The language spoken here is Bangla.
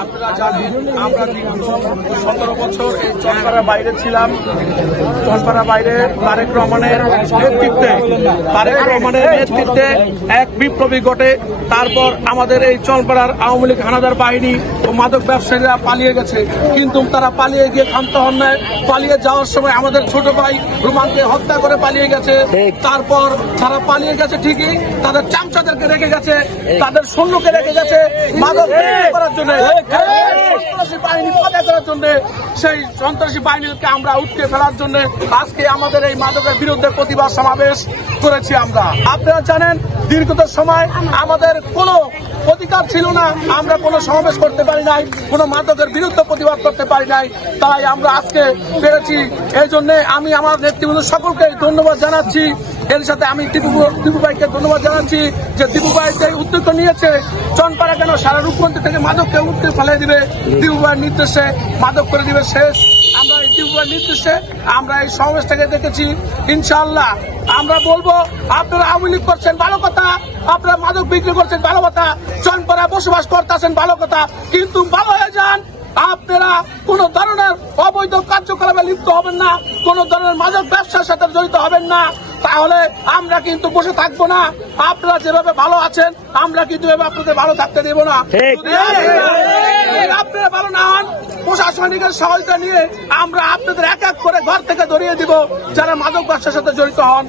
আপনারা জানেন আমরা 17 বছর এই চরপাড়ার বাইরে ছিলাম। চরপাড়ার বাইরে তারেক রহমানের নেতৃত্বে এক বিপ্লবী ঘটে। তারপর আমাদের এই চরপাড়ার আওয়ামী লীগ হানাদার বাহিনী ও মাদক ব্যবসায়ীরা পালিয়ে গেছে, কিন্তু তারা পালিয়ে গিয়ে ক্ষান্ত হন নাই। পালিয়ে যাওয়ার সময় আমাদের ছোট ভাই রুমানকে হত্যা করে পালিয়ে গেছে। তারপর তারা পালিয়ে গেছে ঠিকই, তাদের চামচাদেরকে রেখে গেছে, তাদের সৈন্যকে রেখে গেছে মাদক করার জন্য, সন্ত্রাসী বাহিনী পদা করার জন্য। সেই সন্ত্রাসী বাহিনীকে আমরা উৎকে ফেলার জন্য আজকে আমাদের এই মাদকের বিরুদ্ধে প্রতিবাদ সমাবেশ করেছি আমরা। আপনারা জানেন দীর্ঘত সময় আমাদের কোনো অধিকার ছিল না, আমরা কোনো সমাবেশ করতে পারি নাই, কোনো মাদকের বিরুদ্ধে প্রতিবাদ করতে পারি নাই। তাই আমরা আজকে পেরেছি। এই জন্য আমি আমার নেতৃবৃন্দ সকলকে ধন্যবাদ জানাচ্ছি। এর সাথে আমি টিপু ভাইকে ধন্যবাদ জানাচ্ছি যে টিপু ভাই যে উদ্যোগ নিয়েছে, চনপাড়া কেন সারা রূপগঞ্জ থেকে মাদককে উঠতে ফেলে দিবে, টিপু ভাইয়ের নির্দেশে মাদক করে দিবে শেষ। আমরা এই টিপু ভাইয়ের নির্দেশে আমরা এই সমাবেশটাকে দেখেছি। ইনশাআল্লাহ আমরা বলবো, আপনারা আওয়ামী লীগ করছেন ভালো কথা, আপনারা মাদক বিক্রি করছেন ভালো কথা, চনপাড়ায় বসবাস করতেছেন ভালো কথা, কিন্তু ভালো হয়ে যান। আপনারা কোন ধরনের অবৈধ কার্যকলাপে লিপ্ত হবেন না, কোন ধরনের মাদক ব্যবসার সাথে জড়িত হবেন না, তাহলে আমরা কিন্তু বসে থাকবো না। আপনারা যেভাবে ভালো আছেন আমরা কিন্তু আপনাদের ভালো থাকতে দেব না। আপনারা ভালো না হন, প্রশাসনিকের সহায়তা নিয়ে আমরা আপনাদের এক এক করে ঘর থেকে ধরিয়ে দিব যারা মাদক ব্যবসার সাথে জড়িত হন।